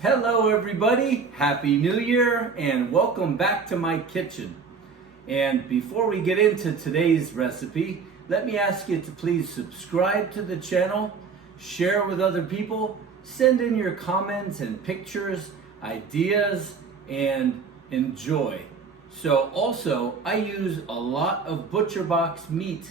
Hello everybody, Happy New Year and welcome back to my kitchen. And before we get into today's recipe, let me ask you to please subscribe to the channel, share with other people, send in your comments and pictures, ideas, and enjoy. So also, I use a lot of ButcherBox meat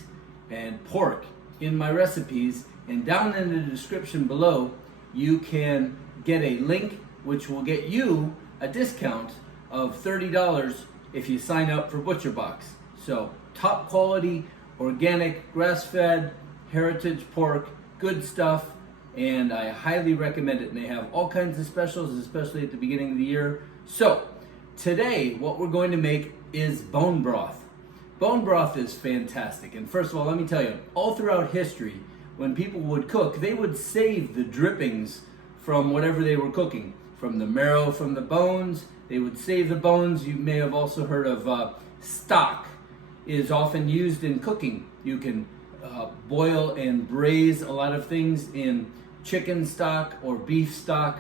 and pork in my recipes, and down in the description below, you can get a link which will get you a discount of $30 if you sign up for ButcherBox. So top quality, organic, grass-fed, heritage pork, good stuff, and I highly recommend it. And they have all kinds of specials, especially at the beginning of the year. So today what we're going to make is bone broth. Bone broth is fantastic. And first of all, let me tell you, all throughout history, when people would cook, they would save the drippings from whatever they were cooking, from the marrow, from the bones. They would save the bones. You may have also heard of stock is often used in cooking. You can boil and braise a lot of things in chicken stock or beef stock.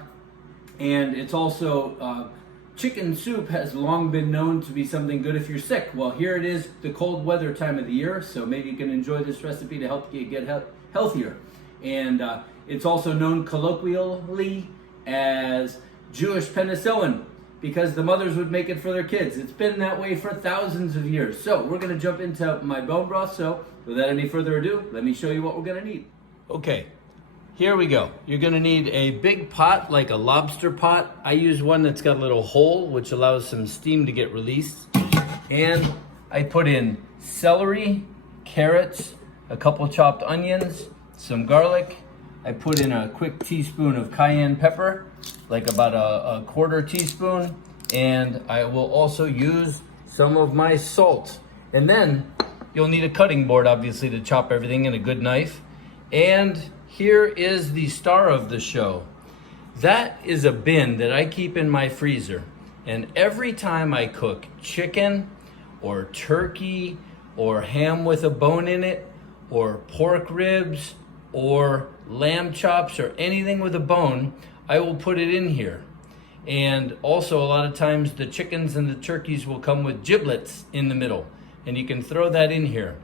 And it's also, chicken soup has long been known to be something good if you're sick. Well, here it is, the cold weather time of the year, so maybe you can enjoy this recipe to help you get healthier. And it's also known colloquially as Jewish penicillin because the mothers would make it for their kids. It's been that way for thousands of years. So we're gonna jump into my bone broth. So without any further ado, let me show you what we're gonna need. Okay, here we go. You're gonna need a big pot, like a lobster pot. I use one that's got a little hole, which allows some steam to get released. And I put in celery, carrots, a couple chopped onions, some garlic. I put in a quick teaspoon of cayenne pepper, like about a quarter teaspoon. And I will also use some of my salt. And then you'll need a cutting board, obviously, to chop everything, and a good knife. And here is the star of the show. That is a bin that I keep in my freezer. And every time I cook chicken or turkey or ham with a bone in it, or pork ribs, or lamb chops, or anything with a bone, I will put it in here. And also a lot of times the chickens and the turkeys will come with giblets in the middle, and you can throw that in here.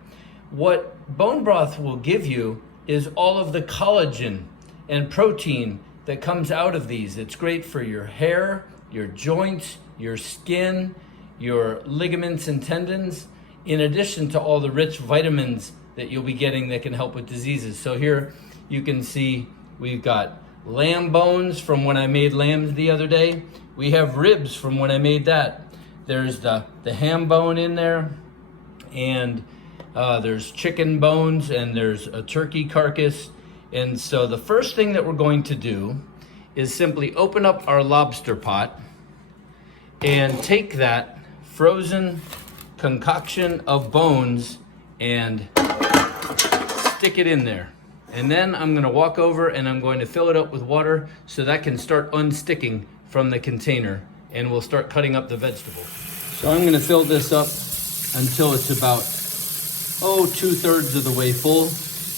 What bone broth will give you is all of the collagen and protein that comes out of these. It's great for your hair, your joints, your skin, your ligaments and tendons, in addition to all the rich vitamins that you'll be getting that can help with diseases. So here you can see we've got lamb bones from when I made lambs the other day. We have ribs from when I made that. There's the ham bone in there, and there's chicken bones, and there's a turkey carcass. And so the first thing that we're going to do is simply open up our lobster pot and take that frozen concoction of bones and stick it in there. And then I'm gonna walk over and I'm going to fill it up with water so that can start unsticking from the container, and we'll start cutting up the vegetables. So I'm gonna fill this up until it's about, 2/3 of the way full.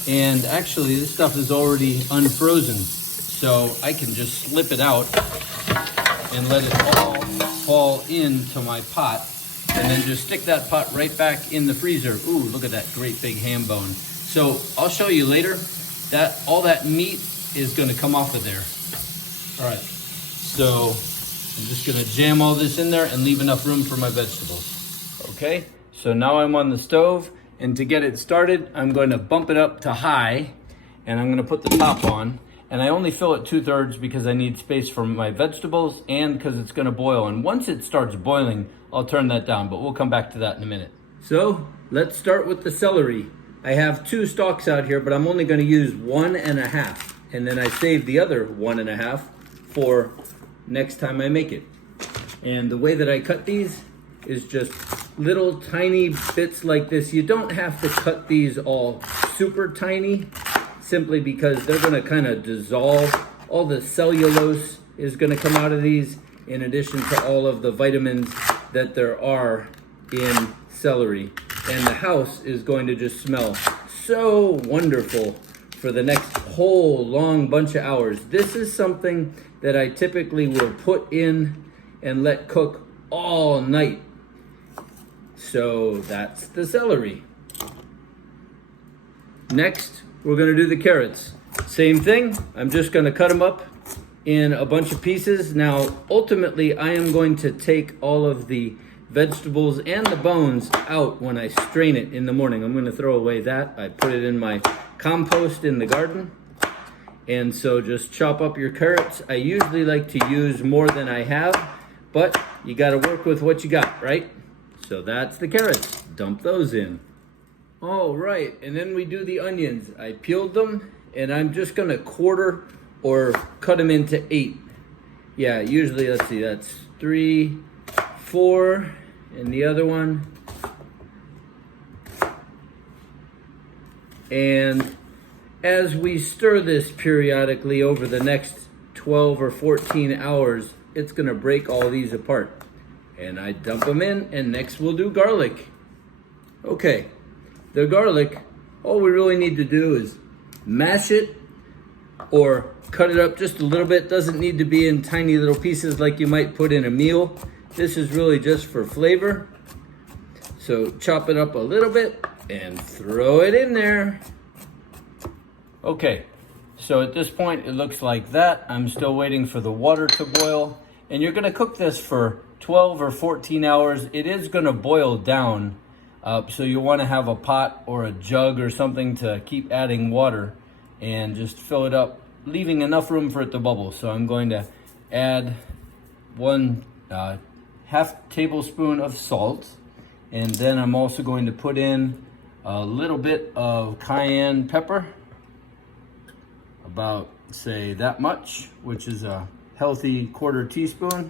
And actually this stuff is already unfrozen, so I can just slip it out and let it all fall into my pot, and then just stick that pot right back in the freezer. Ooh, look at that great big ham bone. So I'll show you later that all that meat is gonna come off of there. All right, so I'm just gonna jam all this in there and leave enough room for my vegetables. Okay, so now I'm on the stove, and to get it started, I'm going to bump it up to high, and I'm gonna put the top on. And I only fill it 2/3 because I need space for my vegetables and because it's gonna boil. And once it starts boiling, I'll turn that down, but we'll come back to that in a minute. So let's start with the celery. I have 2 stalks out here, but I'm only gonna use 1.5. And then I save the other 1.5 for next time I make it. And the way that I cut these is just little tiny bits like this. You don't have to cut these all super tiny, simply because they're gonna kind of dissolve. All the cellulose is gonna come out of these, in addition to all of the vitamins that there are in celery. And the house is going to just smell so wonderful for the next whole long bunch of hours. This is something that I typically will put in and let cook all night. So that's the celery. Next, we're gonna do the carrots. Same thing, I'm just gonna cut them up in a bunch of pieces. Now, ultimately, I am going to take all of the vegetables and the bones out when I strain it in the morning. I'm gonna throw away that. I put it in my compost in the garden. And so just chop up your carrots. I usually like to use more than I have, but you gotta work with what you got, right? So that's the carrots, dump those in. All right, and then we do the onions. I peeled them, and I'm just gonna quarter or cut them into 8. Yeah, usually, let's see, that's 3, 4, and the other one. And as we stir this periodically over the next 12 or 14 hours, it's gonna break all these apart. And I dump them in, and next we'll do garlic. Okay, the garlic, all we really need to do is mash it or cut it up just a little bit. Doesn't need to be in tiny little pieces like you might put in a meal. This is really just for flavor. So chop it up a little bit and throw it in there. Okay, so at this point it looks like that. I'm still waiting for the water to boil. And you're gonna cook this for 12 or 14 hours. It is gonna boil down. So you wanna have a pot or a jug or something to keep adding water and just fill it up, leaving enough room for it to bubble. So I'm going to add 1/2 tablespoon of salt. And then I'm also going to put in a little bit of cayenne pepper, about say that much, which is a healthy 1/4 teaspoon.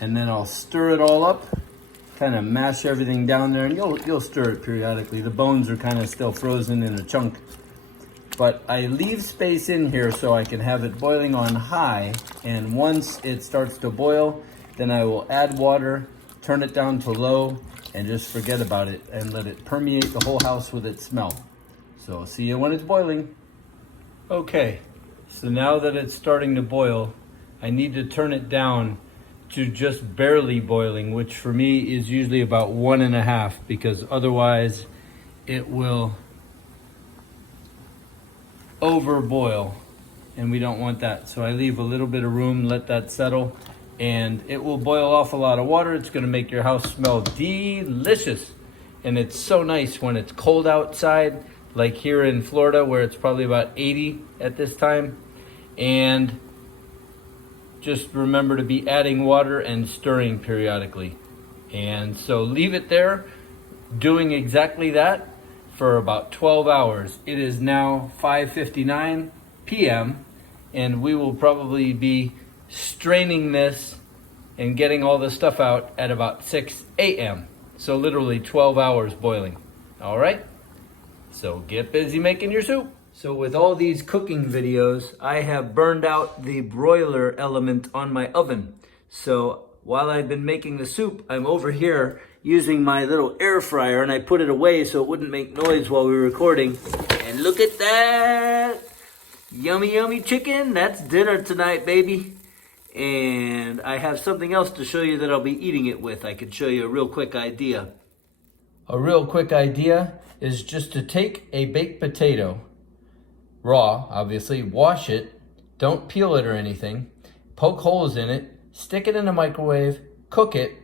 And then I'll stir it all up, kind of mash everything down there, and you'll stir it periodically. The bones are kind of still frozen in a chunk. But I leave space in here so I can have it boiling on high, and once it starts to boil, then I will add water, turn it down to low, and just forget about it and let it permeate the whole house with its smell. So I'll see you when it's boiling. Okay, so now that it's starting to boil, I need to turn it down to just barely boiling, which for me is usually about 1.5, because otherwise it will overboil, and we don't want that. So I leave a little bit of room, let that settle, and it will boil off a lot of water. It's gonna make your house smell delicious. And it's so nice when it's cold outside, like here in Florida where it's probably about 80 at this time. And just remember to be adding water and stirring periodically. And so leave it there, doing exactly that for about 12 hours. It is now 5:59 p.m. and we will probably be straining this and getting all the stuff out at about 6 a.m. So literally 12 hours boiling. All right, so get busy making your soup. So with all these cooking videos, I have burned out the broiler element on my oven. So while I've been making the soup, I'm over here using my little air fryer, and I put it away so it wouldn't make noise while we were recording. And look at that! Yummy, yummy chicken. That's dinner tonight, baby. And I have something else to show you that I'll be eating it with. I can show you a real quick idea. A real quick idea is just to take a baked potato, raw, obviously, wash it, don't peel it or anything, poke holes in it, stick it in the microwave, cook it,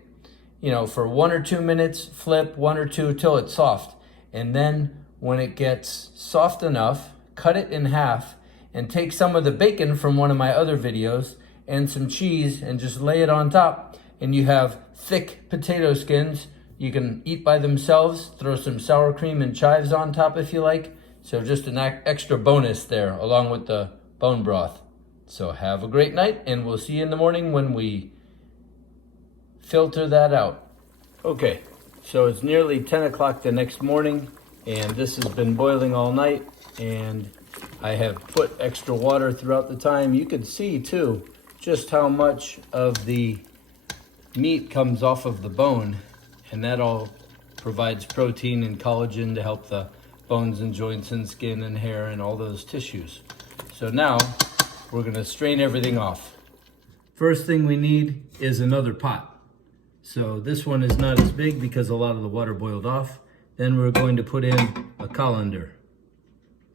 for 1 or 2 minutes, flip 1 or 2 till it's soft. And then when it gets soft enough, cut it in half and take some of the bacon from one of my other videos and some cheese and just lay it on top. And you have thick potato skins. You can eat by themselves, throw some sour cream and chives on top if you like. So just an extra bonus there along with the bone broth. So have a great night, and we'll see you in the morning when we filter that out. Okay, so it's nearly 10 o'clock the next morning, and this has been boiling all night, and I have put extra water throughout the time. You can see too just how much of the meat comes off of the bone, and that all provides protein and collagen to help the bones and joints and skin and hair and all those tissues. So now we're gonna strain everything off. First thing we need is another pot. So this one is not as big because a lot of the water boiled off. Then we're going to put in a colander.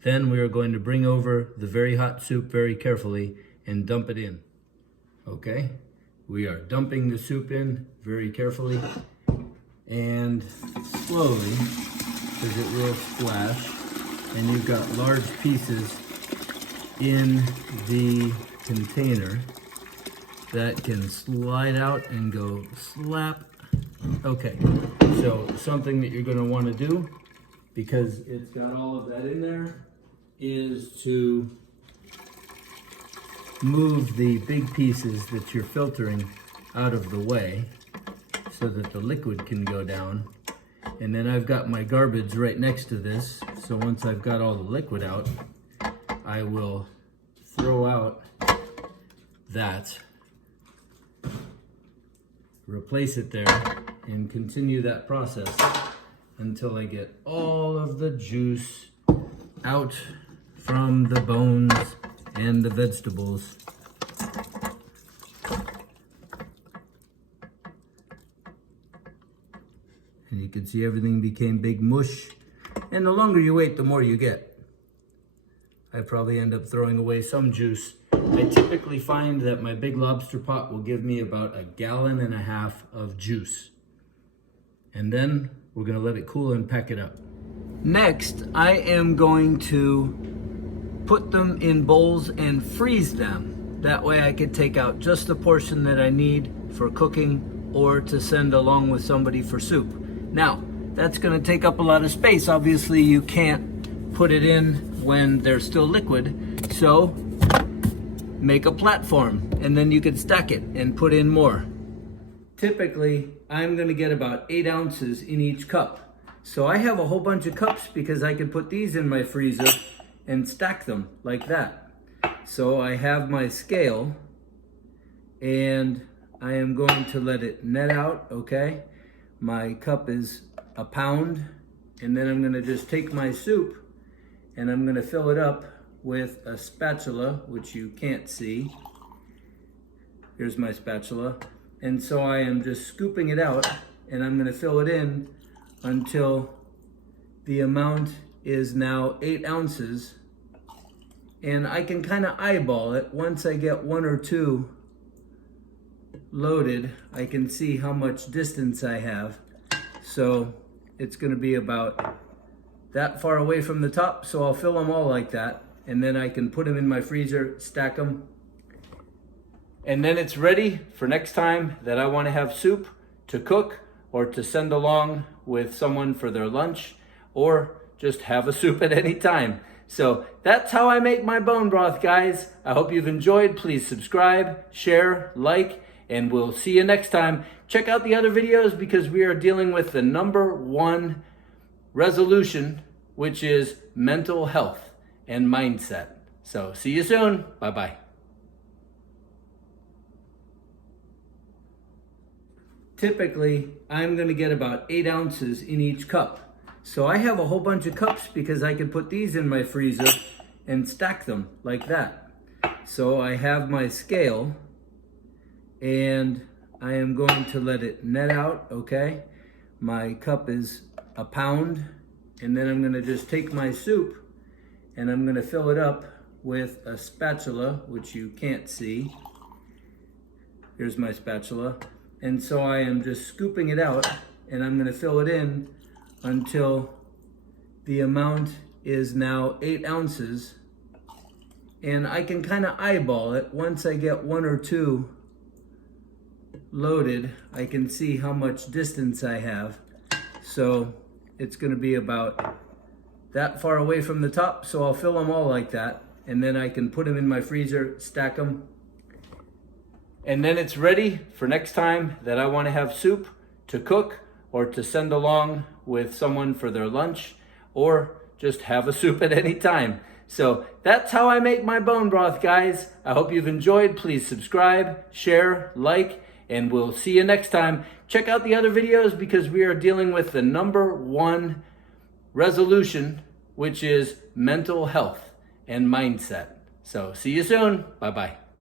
Then we are going to bring over the very hot soup very carefully and dump it in. Okay, we are dumping the soup in very carefully and slowly, because it will splash, and you've got large pieces in the container that can slide out and go slap. Okay, so something that you're going to want to do, because it's got all of that in there, is to move the big pieces that you're filtering out of the way so that the liquid can go down. And then I've got my garbage right next to this, so once I've got all the liquid out, I will throw out that, replace it there, and continue that process until I get all of the juice out from the bones and the vegetables. And you can see everything became big mush. And the longer you wait, the more you get. I probably end up throwing away some juice. I typically find that my big lobster pot will give me about 1.5 gallons of juice. And then we're gonna let it cool and pack it up. Next, I am going to put them in bowls and freeze them. That way I could take out just the portion that I need for cooking or to send along with somebody for soup. Now, that's gonna take up a lot of space. Obviously, you can't put it in when they're still liquid, so make a platform and then you can stack it and put in more. Typically, I'm gonna get about 8 ounces in each cup. So I have a whole bunch of cups because I can put these in my freezer and stack them like that. So I have my scale and I am going to let it net out, okay? My cup is 1 pound, and then I'm gonna just take my soup and I'm gonna fill it up with a spatula, which you can't see. Here's my spatula. And so I am just scooping it out and I'm gonna fill it in until the amount is now 8 ounces. And I can kind of eyeball it. Once I get 1 or 2 loaded, I can see how much distance I have. So it's gonna be about that far away from the top, so I'll fill them all like that, and then I can put them in my freezer, stack them, and then it's ready for next time that I want to have soup to cook or to send along with someone for their lunch, or just have a soup at any time. So that's how I make my bone broth, guys. I hope you've enjoyed. Please subscribe, share, like, and we'll see you next time. Check out the other videos because we are dealing with the #1 resolution, which is mental health and mindset. So see you soon. Bye-bye. Typically, I'm gonna get about 8 ounces in each cup. So I have a whole bunch of cups because I can put these in my freezer and stack them like that. So I have my scale and I am going to let it net out, okay? My cup is 1 pound, and then I'm gonna just take my soup and I'm gonna fill it up with a spatula, which you can't see. Here's my spatula. And so I am just scooping it out and I'm gonna fill it in until the amount is now 8 ounces. And I can kind of eyeball it. Once I get 1 or 2 loaded, I can see how much distance I have. So it's gonna be about that far away from the top, so I'll fill them all like that, and then I can put them in my freezer, stack them, and then it's ready for next time that I want to have soup to cook or to send along with someone for their lunch, or just have a soup at any time. So that's how I make my bone broth, guys. I hope you've enjoyed. Please subscribe, share, like, and we'll see you next time. Check out the other videos because we are dealing with the #1 resolution, which is mental health and mindset. So see you soon. Bye-bye.